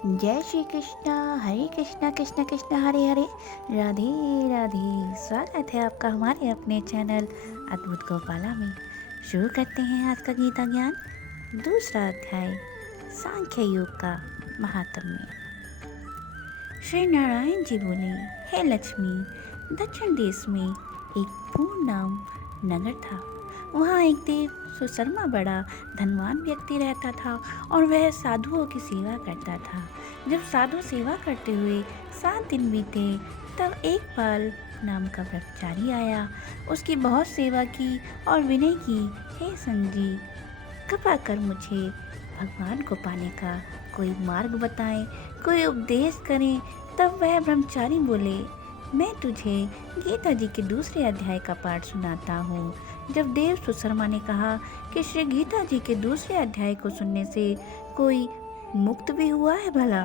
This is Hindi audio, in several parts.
जय श्री कृष्णा, हरे कृष्णा कृष्णा कृष्णा हरे हरे, राधे राधे। स्वागत है आपका हमारे अपने चैनल अद्भुत गोपाला में। शुरू करते हैं आज का गीता ज्ञान। दूसरा अध्याय, सांख्य योग का महात्म्य। श्री नारायण जी बोले, हे लक्ष्मी, दक्षिण देश में एक पूर्ण नाम नगर था। वहाँ एक देव सुशर्मा बड़ा धनवान व्यक्ति रहता था और वह साधुओं की सेवा करता था। जब साधु सेवा करते हुए 7 दिन बीते, तब एक पाल नाम का ब्रह्मचारी आया। उसकी बहुत सेवा की और विनय की, हे संत जी, कृपा कर मुझे भगवान को पाने का कोई मार्ग बताएं, कोई उपदेश करें। तब वह ब्रह्मचारी बोले, मैं तुझे गीता जी के दूसरे अध्याय का पाठ सुनाता हूँ। जब देव सुशर्मा ने कहा कि श्री गीता जी के दूसरे अध्याय को सुनने से कोई मुक्त भी हुआ है भला?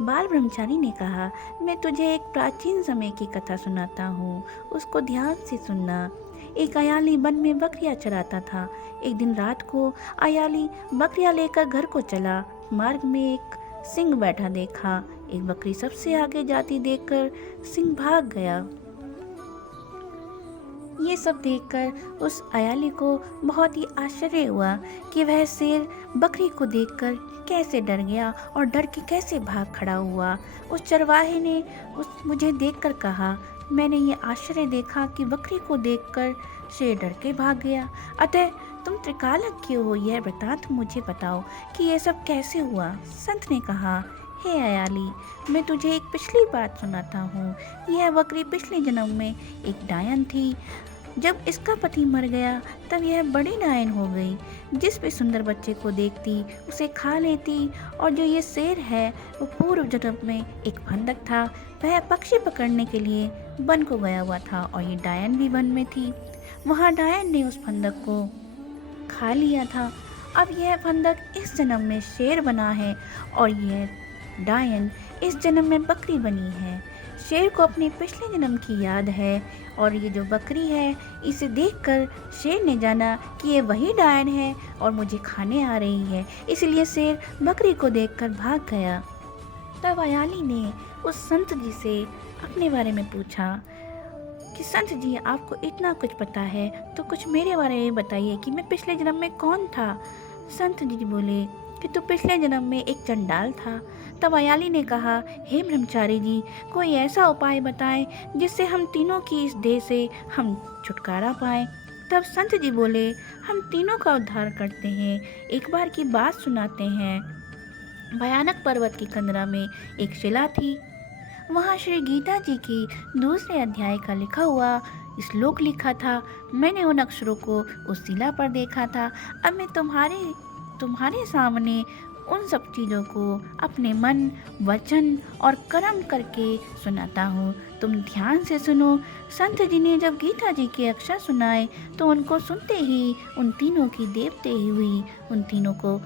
बाल ब्रह्मचारी ने कहा, मैं तुझे एक प्राचीन समय की कथा सुनाता हूँ, उसको ध्यान से सुनना। एक अयाली वन में बकरियां चराता था। एक दिन रात को अयाली बकरियां लेकर घर को चला। मार्ग में एक सिंह बैठा देखा। एक बकरी सबसे आगे जाती देखकर सिंह भाग गया। ये सब देखकर उस अयाली को बहुत ही आश्चर्य हुआ कि वह शेर बकरी को देखकर कैसे डर गया और डर के कैसे भाग खड़ा हुआ। उस चरवाहे ने मुझे देखकर कहा, मैंने ये आश्चर्य देखा कि बकरी को देखकर शेर डर के भाग गया। अतः तुम त्रिकालज्ञ क्यों हो, यह वृतांत मुझे बताओ कि यह सब कैसे हुआ। संत ने कहा, हे अयाली, मैं तुझे एक पिछली बात सुनाता हूँ। यह बकरी पिछले जन्म में एक डायन थी। जब इसका पति मर गया, तब यह बड़ी डायन हो गई। जिस भी सुंदर बच्चे को देखती उसे खा लेती। और जो ये शेर है, वो पूर्व जन्म में एक फंदक था। वह पक्षी पकड़ने के लिए वन को गया हुआ था और ये डायन भी वन में थी। वहाँ डायन ने उस फंदक को खा लिया था। अब यह फंदक इस जन्म में शेर बना है और यह डायन इस जन्म में बकरी बनी है। शेर को अपने पिछले जन्म की याद है और ये जो बकरी है, इसे देखकर शेर ने जाना कि ये वही डायन है और मुझे खाने आ रही है, इसलिए शेर बकरी को देखकर भाग गया। तब अयाली ने उस संत जी से अपने बारे में पूछा कि संत जी, आपको इतना कुछ पता है तो कुछ मेरे बारे में बताइए कि मैं पिछले जन्म में कौन था। संत जी बोले कि तू पिछले जन्म में एक चंडाल था। तब अयाली ने कहा, हे ब्रह्मचारी जी, कोई ऐसा उपाय बताएं जिससे हम तीनों की इस देह से हम छुटकारा पाएं। तब संत जी बोले, हम तीनों का उद्धार करते हैं। एक बार की बात सुनाते हैं। भयानक पर्वत की कंदरा में एक शिला थी। वहाँ श्री गीता जी की दूसरे अध्याय का लिखा हुआ श्लोक लिखा था। मैंने उन अक्षरों को उस शिला पर देखा था। अब मैं तुम्हारे सामने उन सब चीज़ों को अपने मन, वचन और कर्म करके सुनाता हूँ। तुम ध्यान से सुनो। संत जी ने जब गीता जी के अक्षर सुनाए तो उनको सुनते ही उन तीनों की देवते ही हुई। उन तीनों को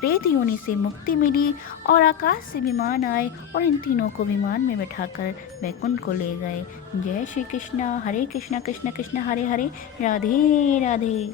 प्रेत योनि से मुक्ति मिली और आकाश से विमान आए और इन तीनों को विमान में बैठाकर वैकुंठ को ले गए। जय श्री कृष्णा, हरे कृष्णा कृष्णा कृष्णा हरे हरे, राधे राधे।